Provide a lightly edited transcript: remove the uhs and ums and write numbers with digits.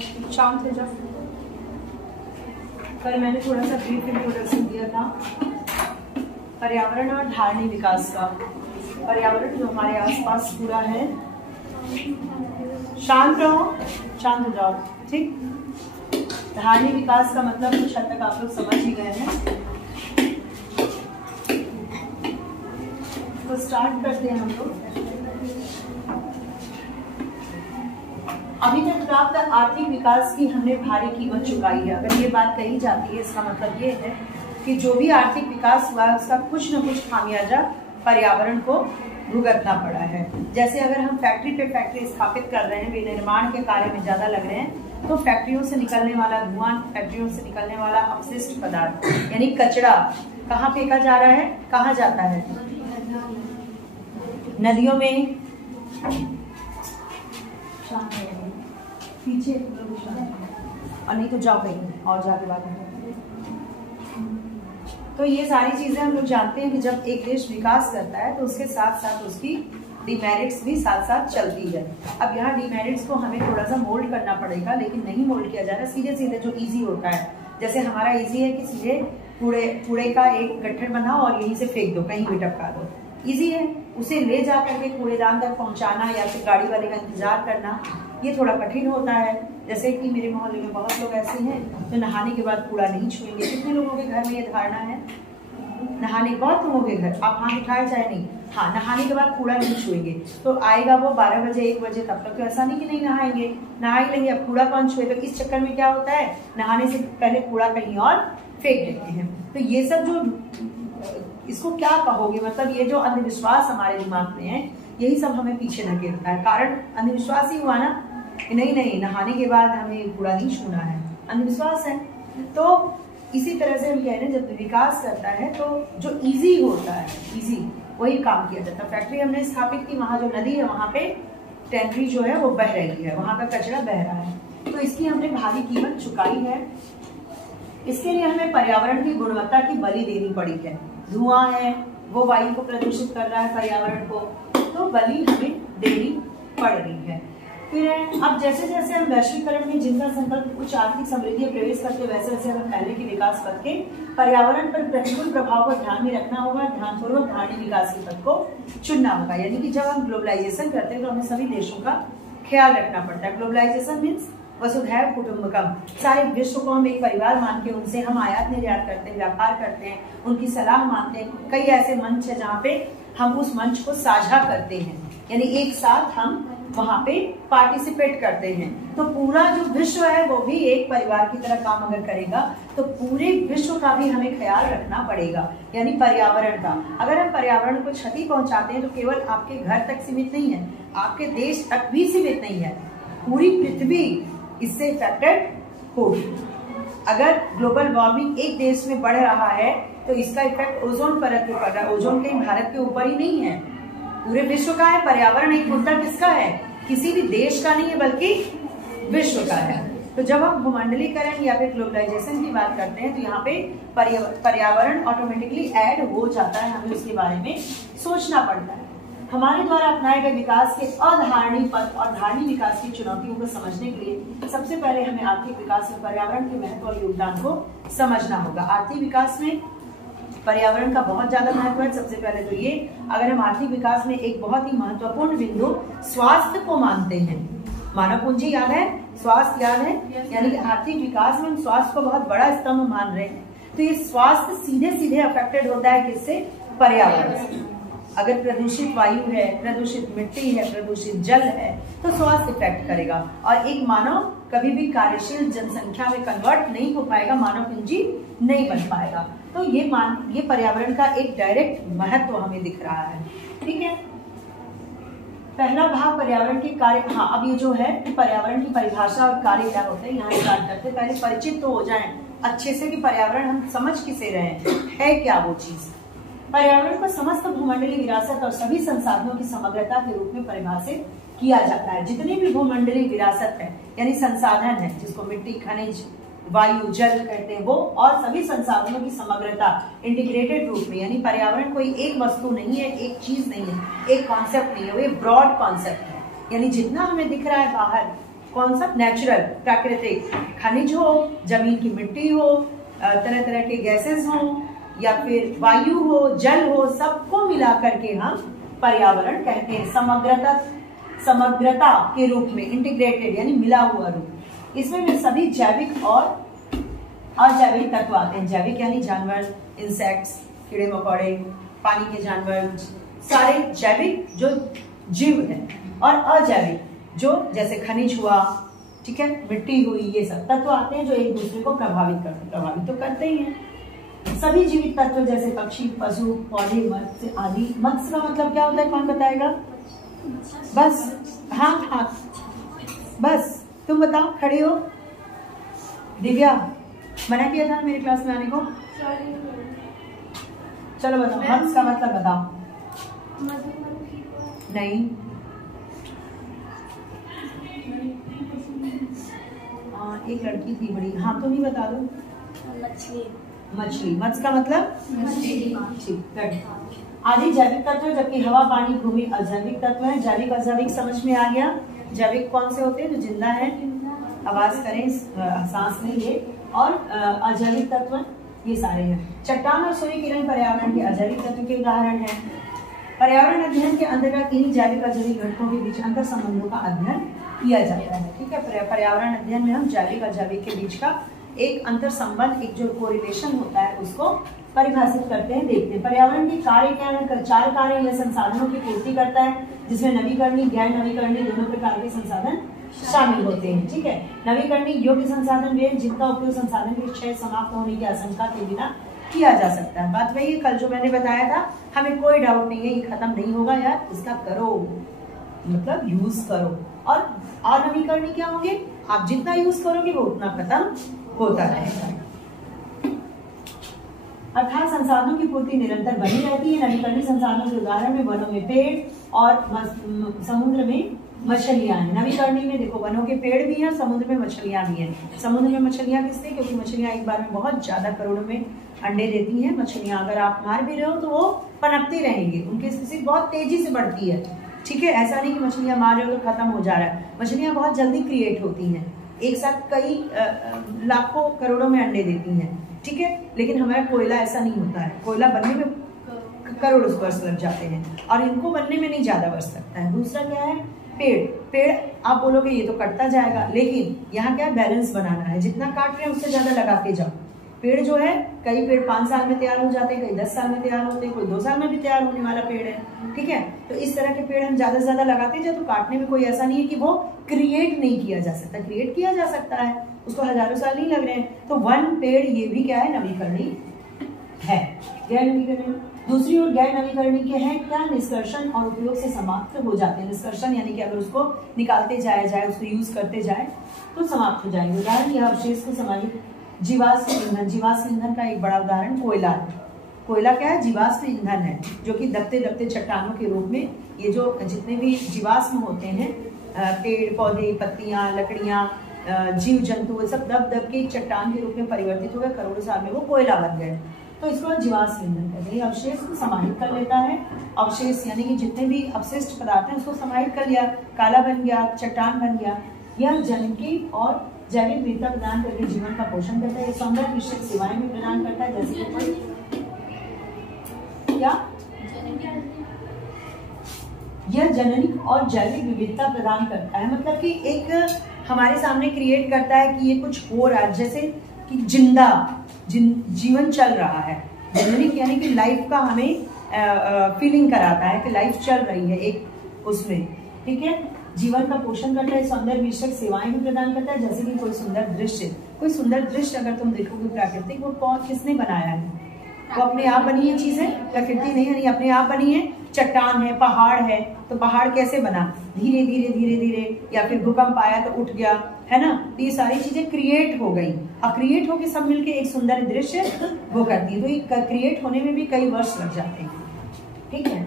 शांत हो जाओ। कल मैंने थोड़ा सा ब्रीफ इंट्रोडक्शन दिया था पर्यावरण और धारणी विकास का। पर्यावरण जो हमारे आसपास पूरा है, शांत रहो, शांत हो जाओ, ठीक। धारणी विकास का मतलब कुछ हद तक आप लोग समझ ही गए हैं। तो स्टार्ट करते हैं हम लोग। अभी तक प्राप्त आर्थिक विकास की हमने भारी कीमत चुकाई है। अगर ये बात कही जाती है, इसका मतलब ये है कि जो भी आर्थिक विकास हुआ है उसका कुछ न कुछ खामियाजा पर्यावरण को भुगतना पड़ा है। जैसे अगर हम फैक्ट्री पे फैक्ट्री स्थापित कर रहे हैं, विनिर्माण के कार्य में ज्यादा लग रहे हैं, तो फैक्ट्रियों से निकलने वाला धुआं, फैक्ट्रियों से निकलने वाला अपशिष्ट पदार्थ यानी कचरा कहाँ फेंका जा रहा है, कहाँ जाता है? नदियों में। पीछे और नहीं तो जाओ कहीं और जाके बात करें। तो ये सारी चीजें हम लोग जानते हैं कि जब एक देश विकास करता है तो उसके साथ साथ उसकी डिमेरिट्स भी साथ साथ चलती है। अब यहाँ डिमेरिट्स को हमें थोड़ा सा मोल्ड करना पड़ेगा, लेकिन नहीं मोल्ड किया जा रहा। सीधे सीधे जो इजी होता है, जैसे हमारा इजी है कि सीधे कूड़े का एक गट्ठर बनाओ और यहीं से फेंक दो, कहीं भी टपका दो, इजी है। उसे ले जा करके कूड़ेदान तक पहुंचाना या फिर गाड़ी वाले का इंतजार करना, ये थोड़ा कठिन होता है। जैसे कि मेरे मोहल्ले में बहुत लोग ऐसे हैं जो नहाने के बाद कूड़ा नहीं छुएंगे। कितने लोगों के घर में ये धारणा है? नहाने बहुत लोगों के घर, आप हाथ उठाए चाहे नहीं, हाँ, नहाने के बाद कूड़ा नहीं छुएंगे। तो आएगा वो 12 बजे 1 बजे, तब तक तो ऐसा नहीं कि नहीं नहाएंगे, नहा ही लेंगे। अब कूड़ा कौन छुए? तो इस चक्कर में क्या होता है, नहाने से पहले कूड़ा कहीं और फेंक देते हैं। तो ये सब जो, इसको क्या कहोगे, मतलब ये जो अंधविश्वास हमारे दिमाग में है, यही सब हमें पीछे धकेलता है। कारण अंधविश्वास ही हुआ ना, नहीं नहाने के बाद हमें कूड़ा नहीं छूना है, अंधविश्वास है। तो इसी तरह से हम कह रहे हैं, जब विकास करता है तो जो इजी होता है, इजी वही काम किया जाता है। फैक्ट्री हमने स्थापित की, वहां जो नदी है वहां पे टैंकरी जो है वो बह रही है, वहां का कचरा बह रहा है, तो इसकी हमने भारी कीमत चुकाई है। इसके लिए हमें पर्यावरण की गुणवत्ता की बलि देनी पड़ी है। धुआं है वो वायु को प्रदूषित कर रहा है, पर्यावरण को, तो बलि हमें देनी पड़ रही है। फिर अब जैसे जैसे हम वैश्वीकरण में जिनका संकल्प उच्च आर्थिक समृद्धि प्रवेश करते, वैसे वैसे हमें पहले के विकास पथ के पर्यावरण पर प्रतिकूल प्रभाव को ध्यान में रखना होगा। ध्यानपूर्वक धारणी विकास के पथ को चुनना होगा। यानी कि जब हम ग्लोबलाइजेशन करते हैं तो हमें सभी देशों का ख्याल रखना पड़ता है। ग्लोबलाइजेशन मीन्स वसुधैव कुटुंबकम, सारे विश्व को हम एक परिवार मान के उनसे हम आयात निर्यात करते हैं, व्यापार करते हैं, उनकी सलाह मानते हैं। कई ऐसे मंच है जहाँ पे हम उस मंच को साझा करते हैं, यानी एक साथ हम वहां पे पार्टिसिपेट करते हैं। तो पूरा जो विश्व है वो भी एक परिवार की तरह काम अगर करेगा तो पूरे विश्व का भी हमें ख्याल रखना पड़ेगा, यानी पर्यावरण का। अगर हम पर्यावरण को क्षति पहुंचाते हैं तो केवल आपके घर तक सीमित नहीं है, आपके देश तक भी सीमित नहीं है, पूरी पृथ्वी इससे इफेक्टेड होगी। अगर ग्लोबल वार्मिंग एक देश में बढ़ रहा है तो इसका इफेक्ट ओजोन परत पे पड़ रहा है। ओजोन कहीं भारत के ऊपर ही नहीं है, पूरे विश्व का है। पर्यावरण एक मुद्दा किसका है? किसी भी देश का नहीं है, बल्कि विश्व का है। तो जब हम भूमंडलीकरण या फिर ग्लोबलाइजेशन की बात करते हैं तो यहाँ पे पर्यावरण ऑटोमेटिकली ऐड हो जाता है, हमें उसके बारे में सोचना पड़ता है। हमारे द्वारा अपनाए गए विकास के अधारणी पथ और धारणी विकास की चुनौतियों को समझने के लिए सबसे पहले हमें आर्थिक विकास में पर्यावरण के महत्व और योगदान को समझना होगा। आर्थिक विकास में पर्यावरण का बहुत ज्यादा महत्व है। सबसे पहले तो ये, अगर हम आर्थिक विकास में एक बहुत ही महत्वपूर्ण बिंदु स्वास्थ्य को मानते हैं, मानव पूंजी याद है, स्वास्थ्य याद है, यानी कि आर्थिक विकास में हम स्वास्थ्य को बहुत बड़ा स्तंभ मान रहे हैं। तो ये स्वास्थ्य सीधे सीधे अफेक्टेड होता है किससे? पर्यावरण से। अगर प्रदूषित वायु है, प्रदूषित मिट्टी है, प्रदूषित जल है, तो स्वास्थ्य इफेक्ट करेगा और एक मानव कभी भी कार्यशील जनसंख्या में कन्वर्ट नहीं हो पाएगा, मानव पूंजी नहीं बन पाएगा। तो ये पर्यावरण का एक डायरेक्ट महत्व हमें दिख रहा है। ठीक है, पहला भाग पर्यावरण के कार्य। हाँ, अब ये जो है पर्यावरण की परिभाषा और कार्य क्या होते हैं, यहाँ स्टार्ट करते हैं। पहले परिचित तो हो जाएं अच्छे से कि पर्यावरण हम समझ किसे रहे हैं, है क्या वो चीज। पर्यावरण को समस्त भूमंडलीय विरासत और सभी संसाधनों की समग्रता के रूप में परिभाषित किया जाता है। जितनी भी भूमंडलीय विरासत है यानी संसाधन है, जिसको मिट्टी, खनिज, वायु, जल कहते हैं वो, और सभी संसाधनों की समग्रता इंटीग्रेटेड रूप में, यानी पर्यावरण कोई एक वस्तु नहीं है, एक चीज नहीं है, एक कॉन्सेप्ट नहीं है, वो एक ब्रॉड कॉन्सेप्ट है। यानी जितना हमें दिख रहा है बाहर कौन सा? नेचुरल, प्राकृतिक खनिज हो, जमीन की मिट्टी हो, तरह तरह के गैसेस हो, या फिर वायु हो, जल हो, सबको मिला करके हम पर्यावरण कहते हैं। समग्रता के रूप में, इंटीग्रेटेड यानी मिला हुआ रूप। इसमें भी सभी जैविक और अजैविक तत्व आते हैं। जैविक यानी जानवर, इंसेक्ट्स, कीड़े मकोड़े, पानी के जानवर, सारे जैविक जो जीव है, और अजैविक जो जैसे खनिज हुआ, ठीक है, मिट्टी हुई, ये सब तत्व आते हैं जो एक दूसरे को प्रभावित तो करते ही हैं। सभी जीवित तत्व जैसे पक्षी, पशु, पौधे, मत्स्य आदि। मत्स्य का मतलब क्या होता है, कौन बताएगा? बस हाँ, बस तुम बताओ, खड़ी हो। दिव्या, मना किया था मेरे क्लास में आने को? चलो बताओ, मत्स्य का मतलब बताओ। नहीं, एक लड़की थी बड़ी, हाँ तुम ही बता दो। मछली। मत्स्य का मतलब मछली। आदि जैविक तत्व, जबकि हवा, पानी, भूमि अजैविक तत्व है। जैविक अजैविक समझ में आ गया। जैविक कौन से होते हैं? जो जिंदा है, आवाज करें, सांस लें, ये। और अजैविक तत्व ये सारे हैं। चट्टान और सूर्य किरण पर्यावरण के अजैविक तत्व के उदाहरण है। पर्यावरण अध्ययन के अंतर्गत इन्हीं जैविक अजैविक घटकों के बीच अंतर संबंधों का अध्ययन किया जाता है। ठीक है, पर्यावरण अध्ययन में हम जैविक अजैविक के बीच का एक अंतर संबंध, एक जो कोरिलेशन होता है, उसको परिभाषित करते हैं, देखते हैं। पर्यावरण के कार्य क्या है? 4 कार्य यह संसाधनों की पूर्ति करता है, जिसमें नवीकरणीय, गैर नवीकरणीय दोनों प्रकार के संसाधन शामिल होते हैं। ठीक है, नवीकरणीय योग्य संसाधन वे जिनका उपयोग संसाधन के क्षय समाप्त होने की आशंका के बिना किया जा सकता है। बात वही है, कल जो मैंने बताया था, हमें कोई डाउट नहीं है, ये खत्म नहीं होगा यार, इसका करो, मतलब यूज करो। और अनवीकरणीय क्या होंगे? आप जितना यूज करोगे वो उतना खत्म होता रहेगा। अर्थात संसाधनों की पूर्ति निरंतर बनी रहती है। नवीकरणीय संसाधनों के उदाहरण में वनों में पेड़ और समुद्र में मछलियां हैं। नवीकरणीय में देखो, वनों के पेड़ भी हैं, समुद्र में मछलियां भी हैं। समुद्र में मछलियां किससे? क्योंकि मछलियां एक बार में बहुत ज्यादा करोड़ों में अंडे देती हैं। मछलियां अगर आप मार भी रहे हो तो वो पनपती रहेंगी, उनकी स्पीसीज बहुत तेजी से बढ़ती है। ठीक है, ऐसा नहीं कि मछलियां मार रहे हो तो खत्म हो जा रहा है। मछलियां बहुत जल्दी क्रिएट होती हैं, एक साथ कई लाखों करोड़ों में अंडे देती हैं। ठीक है, लेकिन हमारा कोयला ऐसा नहीं होता है। कोयला बनने में करोड़ों वर्ष लग जाते हैं और इनको बनने में नहीं ज्यादा वर्ष लगता है। दूसरा क्या है? पेड़ आप बोलोगे ये तो कटता जाएगा, लेकिन यहाँ क्या बैलेंस बनाना है। जितना काट रहे हैं उससे ज्यादा लगाते जाओ। पेड़ जो है, कई पेड़ 5 साल में तैयार हो जाते हैं, कई 10 साल में तैयार होते हैं, कोई 2 साल में भी तैयार होने वाला पेड़ है। ठीक है, तो इस तरह के पेड़ हम ज्यादा से ज्यादा लगाते जाए तो काटने में कोई ऐसा नहीं है कि वो क्रिएट नहीं किया जा सकता। क्रिएट किया जा सकता है, उसको हजारों साल नहीं लग रहे हैं। तो वन पेड़ ये भी क्या है? नवीकरणीय है, गैर नवीकरणीय। दूसरी ओर गैर नवीकरणीय के हैं क्या? निष्कर्षण और उपयोग से समाप्त हो जाते हैं। निष्कर्षण यानी कि अगर उसको निकालते जाया जाए, उसको यूज करते जाए तो समाप्त हो जाएंगे। उदाहरण यह अवशेष को सामाजिक जीवाश्म ईंधन। जीवाश्म ईंधन का एक बड़ा उदाहरण कोयला है। कोयला क्या है? जीवाश्म ईंधन है, जो कि दबते दबते चट्टानों के रूप में, ये जो जितने भी जीवाश्म होते हैं, पेड़ पौधे, पत्तियां, लकड़ियां, जीव जंतु, सब दब दब के चट्टान के रूप में परिवर्तित हो गए। करोड़ों साल में वो कोयला बन गए, तो इसको जीवाश्म ईंधन कहते हैं। अवशेष को समाहित कर लेता है। अवशेष यानी कि जितने भी अपशिष्ट पदार्थ हैं उसको समाहित कर लिया, काला बन गया, चट्टान बन गया। यह जैविक और जैविक विविधता प्रदान करके जीवन का पोषण करता है। सौंदर्य विषयक सेवाएं भी प्रदान करता है, जैसे कि कोई क्या? यह जननिक और जैविक विविधता प्रदान करता है, मतलब कि एक हमारे सामने क्रिएट करता है कि ये कुछ हो रहा है, जैसे कि जिंदा जीवन चल रहा है। जननिक यानी कि लाइफ का हमें फीलिंग कराता है कि लाइफ चल रही है एक उसमें। ठीक है, जीवन का पोषण करता है। सौंदर्य विषयक सेवाएं भी प्रदान करता है, जैसे कि कोई सुंदर दृश्य। कोई सुंदर दृश्य अगर तुम देखोगे प्राकृतिक, वो किसने बनाया है? वो अपने आप बनी है चीजें, प्रकृति नहीं है, अपने आप बनी है। चट्टान है, पहाड़ है, तो पहाड़ कैसे बना? धीरे धीरे धीरे धीरे, या फिर भूकंप आया तो उठ गया, है ना? तो ये सारी चीजें क्रिएट हो गई, और क्रिएट होके सब मिलके एक सुंदर दृश्य वो करती है। तो ये क्रिएट होने में भी कई वर्ष लग जाते हैं। ठीक है।